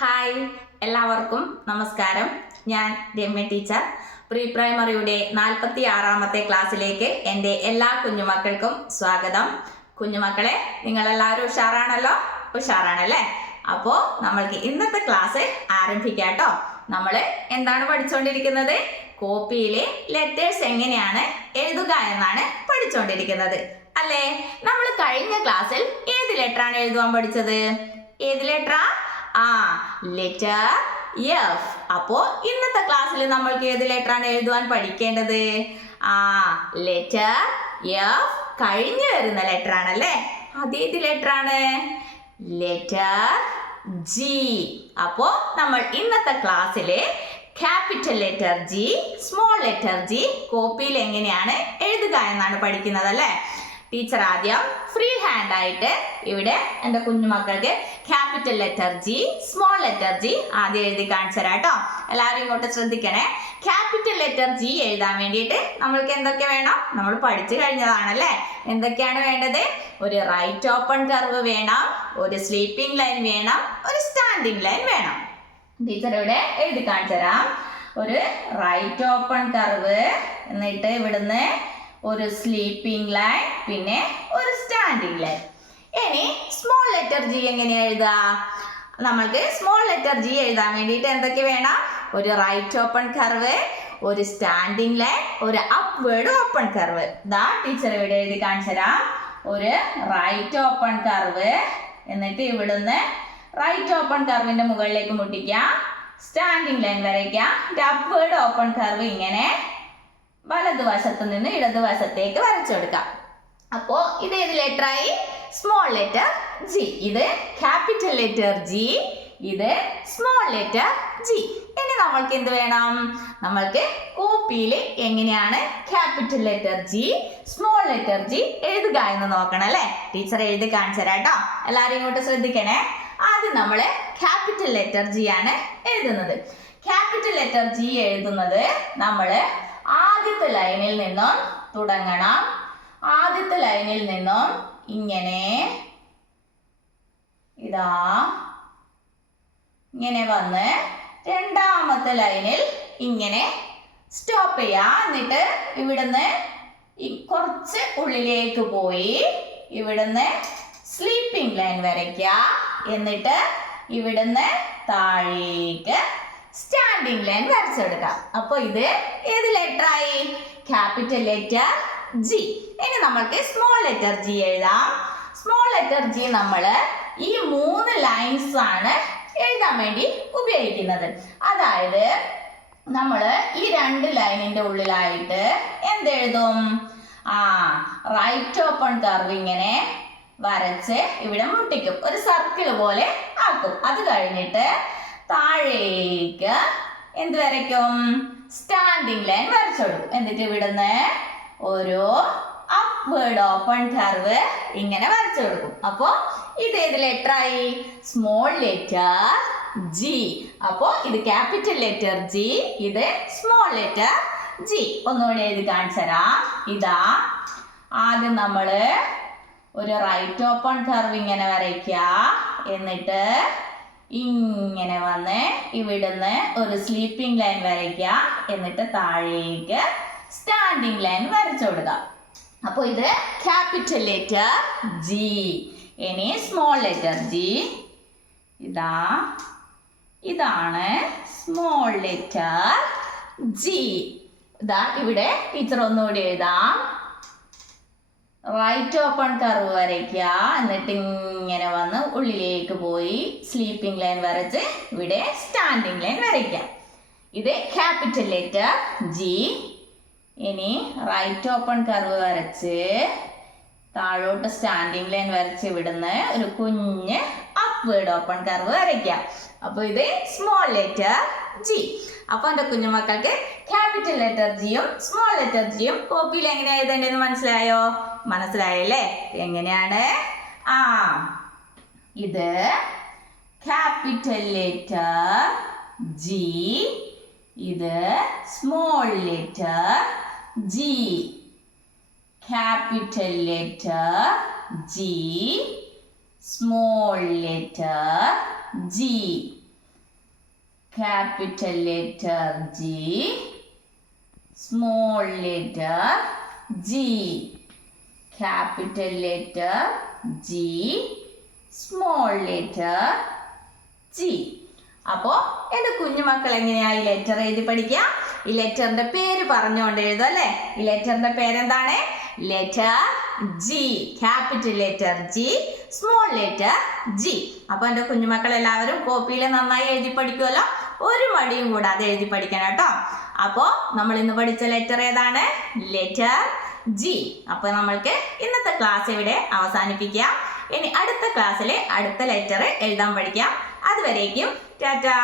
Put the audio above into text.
Hi, എല്ലാവർക്കും നമസ്കാരം. ഞാൻ രമ്യ ടീച്ചർ. പ്രീ പ്രൈമറിയുടെ 46-ാമത്തെ ക്ലാസ്സിലേക്ക് എൻ്റെ എല്ലാ കുഞ്ഞുമക്കൾക്കും സ്വാഗതം. കുഞ്ഞുമക്കളെ, നിങ്ങളെല്ലാവരും ഉഷാറാണല്ലേ? അപ്പോൾ നമ്മൾക്ക് ഇന്നത്തെ ക്ലാസ് ആരംഭിക്കാം കേട്ടോ. നമ്മൾ എന്താണ് പഠിച്ചുകൊണ്ടിരിക്കുന്നത്? കോപ്പിയിലെ ലെറ്റേഴ്സ് എങ്ങനെയാണ് എഴുതുക എന്നാണ് പഠിച്ചുകൊണ്ടിരിക്കുന്നത് അല്ലേ? നമ്മൾ കഴിഞ്ഞ ക്ലാസ്സിൽ ഏത് ലെറ്ററാണ് എഴുതുവാൻ പഠിച്ചത്? ഏത് ലെറ്ററാ? Letter F. അപ്പോ ഇന്നത്തെ ക്ലാസ്സിൽ നമ്മൾക്ക് ഏത് ലെറ്ററാണ് എഴുതുവാൻ പഠിക്കേണ്ടത്? ലെറ്റർ എഫ് കഴിഞ്ഞു വരുന്ന ലെറ്റർ ആണല്ലേ. അതേത് ലെറ്റർ ആണ്? Letter G. അപ്പോ നമ്മൾ ഇന്നത്തെ ക്ലാസ്സിലെ capital letter G, small letter G കോപ്പിയിൽ എങ്ങനെയാണ് എഴുതുക എന്നാണ് പഠിക്കുന്നത് അല്ലേ? ടീച്ചർ ആദ്യം ഫ്രീ ഹാൻഡ് ആയിട്ട് ഇവിടെ എൻ്റെ കുഞ്ഞുമക്കൾക്ക് capital letter G, small letter G ആദ്യം എഴുതി കാണിച്ചു തരാം കേട്ടോ. എല്ലാവരും ഇങ്ങോട്ട് ശ്രദ്ധിക്കണേ. ക്യാപിറ്റൽ ലെറ്റർ ജി എഴുതാൻ വേണ്ടിയിട്ട് നമ്മൾക്ക് എന്തൊക്കെ വേണം? നമ്മൾ പഠിച്ചു കഴിഞ്ഞതാണല്ലേ. എന്തൊക്കെയാണ് വേണ്ടത്? ഒരു റൈറ്റ് ഓപ്പൺ കർവ് വേണം, ഒരു സ്ലീപ്പിംഗ് ലൈൻ വേണം, ഒരു സ്റ്റാൻഡിംഗ് ലൈൻ വേണം. ടീച്ചർ ഇവിടെ എഴുതി കാണിച്ചു തരാം. ഒരു റൈറ്റ് ഓപ്പൺ കർവ്, എന്നിട്ട് ഇവിടുന്ന് ഒരു സ്ലീപ്പിംഗ് ലൈൻ, പിന്നെ ഒരു സ്റ്റാൻഡിംഗ് ലൈൻ. ഇനി സ്മോൾ ലെറ്റർ ജി എങ്ങനെയാ എഴുതുക? നമ്മൾക്ക് സ്മോൾ ലെറ്റർ ജി എഴുതാൻ വേണ്ടിയിട്ട് എന്തൊക്കെ വേണം? ഒരു റൈറ്റ് ഓപ്പൺ കർവ്, ഒരു സ്റ്റാൻഡിംഗ് ലൈൻ, ഒരു അപ്വേർഡ് ഓപ്പൺ കർവ്. ദാ ടീച്ചർ ഇവിടെ എഴുതി കാണിച്ചു തരാം. ഒരു റൈറ്റ് ഓപ്പൺ കർവ്, എന്നിട്ട് ഇവിടുന്ന് റൈറ്റ് ഓപ്പൺ കർവിന്റെ മുകളിലേക്ക് മുട്ടിക്കുക, സ്റ്റാൻഡിംഗ് ലൈൻ വരയ്ക്കുക, അപ്വേർഡ് ഓപ്പൺ കർവ് ഇങ്ങനെ വലതുവശത്ത് നിന്ന് ഇടതുവശത്തേക്ക് വരച്ചു കൊടുക്കാം. അപ്പോ ഇത് ഏത് ലെറ്ററായി? Small letter G. ഇത് ക്യാപിറ്റൽ ലെറ്റർ ജി, ഇത് സ്മോൾ ലെറ്റർ ജി. ഇനി നമ്മൾക്ക് എന്ത് വേണം? നമ്മൾക്ക് കോപ്പിയിൽ എങ്ങനെയാണ് capital letter G, small letter G എഴുതുക എന്ന് നോക്കണം അല്ലേ? ടീച്ചർ എഴുതി കാണിച്ചു തരാം കേട്ടോ. എല്ലാവരും ഇങ്ങോട്ട് ശ്രദ്ധിക്കണേ. ആദ്യം നമ്മൾ ക്യാപിറ്റൽ ലെറ്റർ ജി ആണ് എഴുതുന്നത്. ക്യാപിറ്റൽ ലെറ്റർ ജി എഴുതുന്നത് നമ്മൾ ആദ്യത്തെ ലൈനിൽ നിന്നും തുടങ്ങണം. ആദ്യത്തെ ലൈനിൽ നിന്നും ഇങ്ങനെ ഇങ്ങനെ വന്ന് രണ്ടാമത്തെ ലൈനിൽ ഇങ്ങനെ സ്റ്റോപ്പ് ചെയ്യാം. എന്നിട്ട് ഇവിടുന്ന് കുറച്ച് ഉള്ളിലേക്ക് പോയി ഇവിടുന്ന് സ്ലീപ്പിംഗ് ലൈൻ വരയ്ക്കുക. എന്നിട്ട് ഇവിടുന്ന് താഴേക്ക് സ്റ്റാൻഡിംഗ് ലൈൻ വരച്ചെടുക്കാം. അപ്പൊ ഇത് ഏത് ലെറ്റർ ആയി? Capital letter G. ഇനി നമ്മൾക്ക് സ്മോൾ ലെറ്റർ ജി എഴുതാം. സ്മോൾ ലെറ്റർ ജി നമ്മൾ ഈ 3 ലൈൻസ് ആണ് എഴുതാൻ വേണ്ടി ഉപയോഗിക്കുന്നത്. അതായത് നമ്മൾ ഈ 2 ലൈനിന്റെ ഉള്ളിലായിട്ട് എന്തെഴുതും? റൈറ്റ് ഓപ്പൺ കർവ് ഇങ്ങനെ വരച്ച് ഇവിടെ മുട്ടിക്കും, ഒരു സർക്കിൾ പോലെ ആക്കും. അത് കഴിഞ്ഞിട്ട് താഴേക്ക് എന്ത് വരയ്ക്കും? സ്റ്റാൻഡിംഗ് ലൈൻ വരച്ചു കൊടുക്കും. എന്നിട്ട് ഇവിടുന്ന് ഒരു അപ്വേർഡ് ഓപ്പൺ കർവ് ഇങ്ങനെ വരച്ചു കൊടുക്കും. അപ്പോൾ ഇത് ഏത് ലെറ്റർ ആയി? Small letter G. അപ്പോൾ ഇത് ക്യാപിറ്റൽ ലെറ്റർ ജി, ഇത് സ്മോൾ ലെറ്റർ ജി. ഒന്നുകൂടി എഴുതി കാണിച്ചു തരാം. ഇതാ ആദ്യം നമ്മൾ ഒരു റൈറ്റ് ഓപ്പൺ കർവ് ഇങ്ങനെ വരയ്ക്കുക. എന്നിട്ട് ഇങ്ങനെ വന്ന് ഇവിടുന്ന് ഒരു സ്ലീപ്പിംഗ് ലൈൻ വരയ്ക്കുക. എന്നിട്ട് താഴേക്ക് സ്റ്റാൻഡിംഗ് ലൈൻ വരച്ചു കൊടുക്കുക. അപ്പോൾ ഇത് ക്യാപിറ്റൽ ലെറ്റർ ജി. ഇനി സ്മോൾ ലെറ്റർ ജി. ഇതാണ് സ്മോൾ ലെറ്റർ ജി. ഇവിടെ ടീച്ചർ ഒന്നുകൂടി എഴുതാം. റൈറ്റ് ഓപ്പൺ കർവ് വരയ്ക്കുക. എന്നിട്ട് ഇങ്ങനെ വന്ന് ഉള്ളിലേക്ക് പോയി സ്ലീപ്പിംഗ് ലൈൻ വരച്ച് ഇവിടെ സ്റ്റാൻഡിംഗ് ലൈൻ വരയ്ക്കുക. ഇത് ക്യാപിറ്റൽ ലെറ്റർ ജി. ഇനി റൈറ്റ് ഓപ്പൺ കർവ് വരച്ച് താഴോട്ട് സ്റ്റാൻഡിംഗ് ലൈൻ വരച്ച് ഇവിടുന്ന് ഒരു കുഞ്ഞ് അപ്വേർഡ് ഓപ്പൺ കർവ് വരയ്ക്കുക. അപ്പോൾ ഇത് സ്മോൾ ലെറ്റർ ജി. അപ്പൊ എൻ്റെ കുഞ്ഞുമക്കൾക്ക് ക്യാപിറ്റൽ ലെറ്റർ ജിയും സ്മോൾ ലെറ്റർ ജിയും കോപ്പിയിൽ എങ്ങനെയാ എഴുതേണ്ടതെന്ന് മനസ്സിലായല്ലേ? എങ്ങനെയാണ്? ഇത് ക്യാപിറ്റൽ ലെറ്റർ ജി, ഇത് small letter G. Capital letter G, small letter G. capital letter G, small letter G, capital letter G, small letter G. അപ്പോൾ എൻ്റെ കുഞ്ഞുമക്കൾ എങ്ങനെയാ ഈ ലെറ്റർ എഴുതി പഠിക്കുക? ഈ ലെറ്ററിന്റെ പേര് പറഞ്ഞുകൊണ്ട് എഴുതും അല്ലേ? ഈ ലെറ്ററിന്റെ പേരെന്താണ്? Letter G, capital letter G, small letter G. അപ്പൊ എൻ്റെ കുഞ്ഞുമക്കൾ എല്ലാവരും കോപ്പിയിൽ നന്നായി എഴുതി പഠിക്കുമല്ലോ, ഒരു മടിയും കൂടാതെ എഴുതി പഠിക്കണം കേട്ടോ. അപ്പോ നമ്മൾ ഇന്ന് പഠിച്ച ലെറ്റർ ഏതാണ്? Letter G. അപ്പൊ നമ്മൾക്ക് ഇന്നത്തെ ക്ലാസ് ഇവിടെ അവസാനിപ്പിക്കാം. ഇനി അടുത്ത ക്ലാസ്സിലെ അടുത്ത ലെറ്റർ എഴുതാൻ പഠിക്കാം. അതുവരേക്കും ടാറ്റാ.